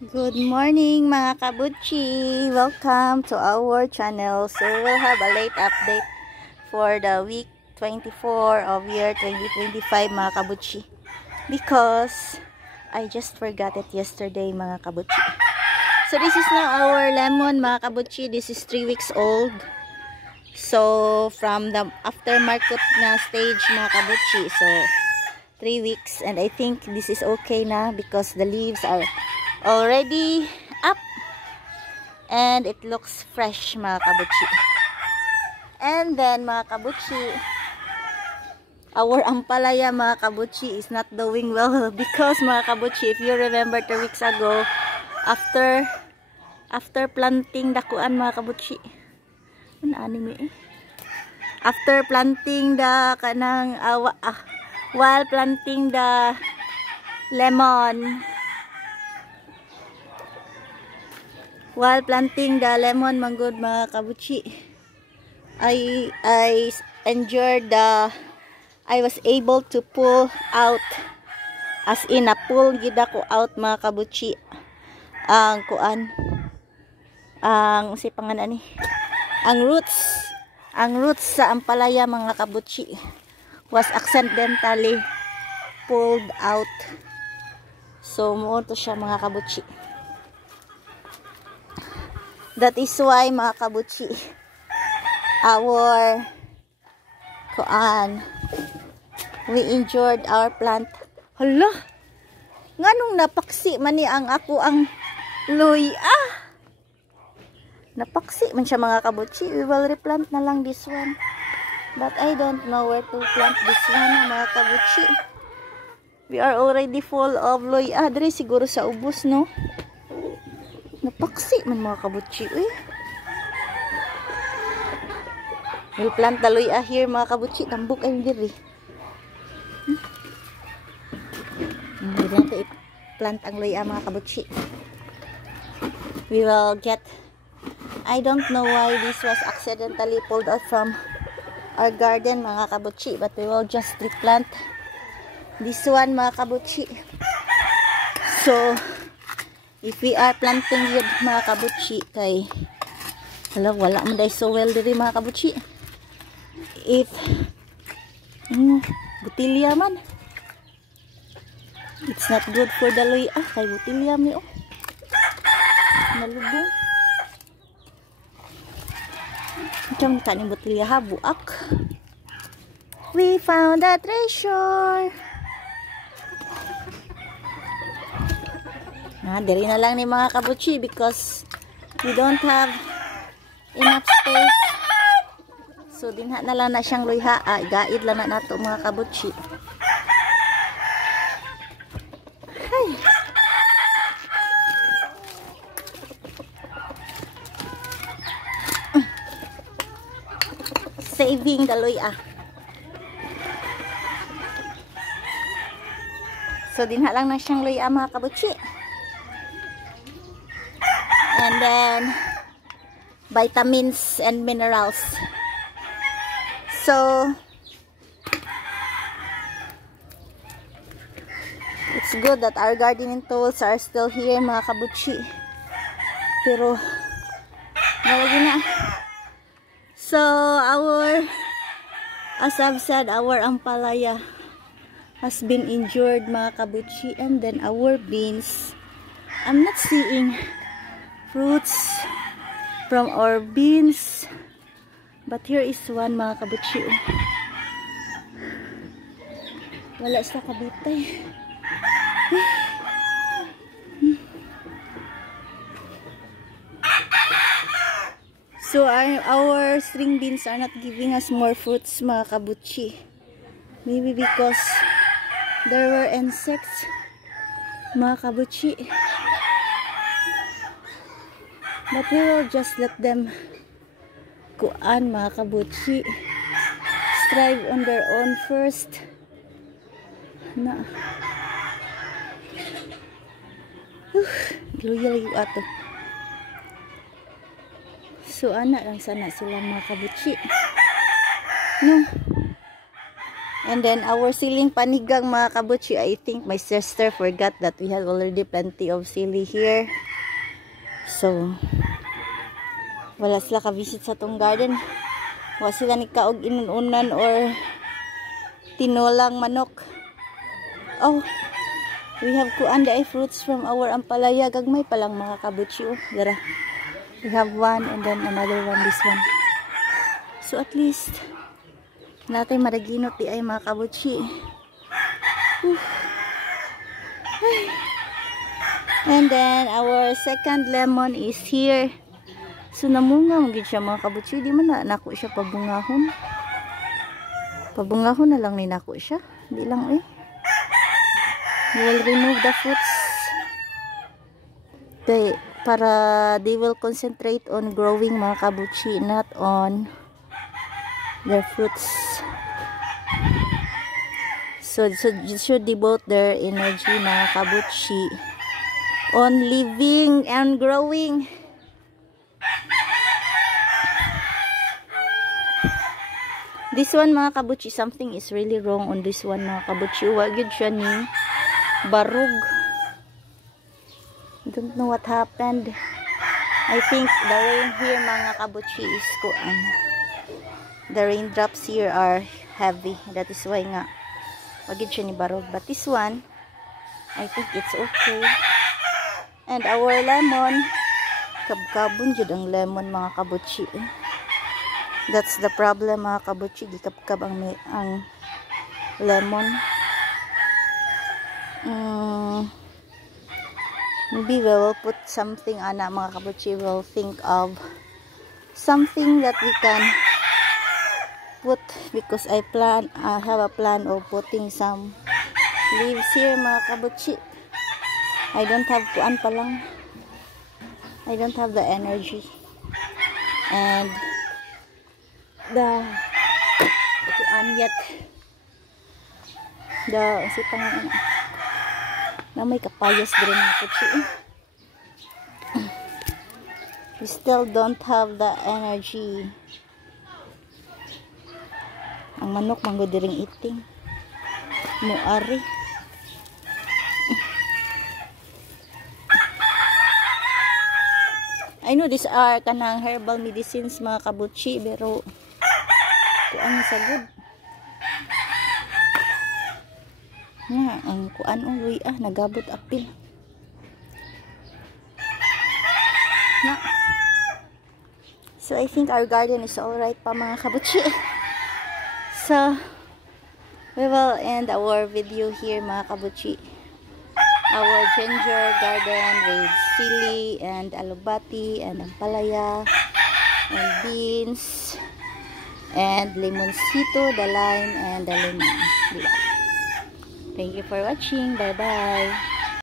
Good morning mga kabutchi! Welcome to our channel. So we'll have a late update for the week 24 of year 2025 mga kabutchi. Because I just forgot it yesterday mga kabutchi. So this is now our lemon mga kabutchi. This is 3 weeks old. So from the aftermarket na stage mga kabutchi. So 3 weeks and I think this is okay na because the leaves are already up and it looks fresh mga kabutchi. And then mga kabutchi, our ampalaya mga kabutchi is not doing well because mga kabutchi, if you remember 2 weeks ago, after planting dakuan mga kabutchi, after planting the kanang while planting the lemon, manggod mga kabutchi, I enjoyed I was able to pull out, as in a pull gida ko out mga kabutchi, ang kuan, ang si pangalan ni, ang roots sa ampalaya mga kabutchi was accidentally pulled out. So mo to siya mga kabutchi. That is why mga kabutchi, our kuan, we injured our plant. Hala, nganong napaksi man ni ang ako ang luya. Napaksi man siya mga kabutchi. We will replant na lang this one. But I don't know where to plant this one mga kabutchi. We are already full of luya. Dere siguro sa ubos, no? Napaksi man mga kabutchi. We'll plant the luya here mga kabutchi. Tambok ay diri. Hindi natin i-plant ang luya mga kabutchi. We will get, I don't know why this was accidentally pulled out from our garden mga kabutchi, but we will just replant this one mga kabutchi. So if we are planting yun mga kabutchi, kay wala mo dahil so well diri mga kabutchi. If butilya man, it's not good for the luya. Kay butilya mi nalubong. Macam kaning butilya ha, buak. We found a treasure. Diri na lang ni mga kabutchi because we don't have enough space. So dinha na lang na siyang luya. Gaid lang na nato mga kabutchi. Hay. Saving the luya. So dinha lang na siyang luya mga kabutchi. And then vitamins and minerals. So it's good that our gardening tools are still here mga kabutchi. Pero malagi na. So as I've said, our ampalaya has been injured mga kabutchi, and then our beans, I'm not seeing fruits from our beans, but here is one mga kabutchi. Wala sa kabitay. So our string beans are not giving us more fruits mga kabutchi. Maybe because there were insects mga kabutchi. But we will just let them kuan mga kabutchi, strive on their own first. Luya lagi ato. So ana lang sana sila mga kabutchi. No. And then our siling panigang mga kabutchi, I think my sister forgot that we have already plenty of sili here. So, wala sila ka-visit sa tong garden. Wala sila ni kaog inununan or tinolang manok. Oh, we have kuanda ay fruits from our ampalaya. Gagmay pa lang mga kabutchi. Oh, dara. We have one and then another one, this one. So at least, natin maraginot di ay mga kabutchi. And then our second lemon is here. So namunga magid siya mga kabutchi. Di man na nako siya pabungahon. Pabungahon na lang ni nako siya. Di lang eh. We will remove the fruits. Para they will concentrate on growing mga kabutchi, not on their fruits. So you should devote their energy mga kabutchi on living and growing. This one mga kabutchi, something is really wrong on this one mga kabutchi. Wag yun siya ni barug. I don't know what happened. I think the rain here mga kabutchi is kuan. The raindrops here are heavy. That is why nga wag yun siya ni barug. But this one, I think it's okay. And our lemon, kabkabon jud ang lemon mga kabutchi. That's the problem mga kabutchi, gikabkab ang lemon. Maybe we will put something ana mga kabutchi. We'll think of something that we can put, because I have a plan of putting some leaves here mga kabutchi. I don't have kuan pa lang. I don't have the energy and the kuan yet. The sipang na may kapayas din na kabutchi. We still don't have the energy. Ang manok manggo diring iting. Muari. I know these are kanang herbal medicines mga kabutchi, pero kuan sa good. Nga, ang kuan uloy nagabot apil. Nga. So I think our garden is alright pa mga kabutchi. So we will end our video here mga kabutchi. Our ginger garden with sili and alubati and ampalaya and beans and limoncito, the lime and the lemon. Diba? Thank you for watching. Bye bye.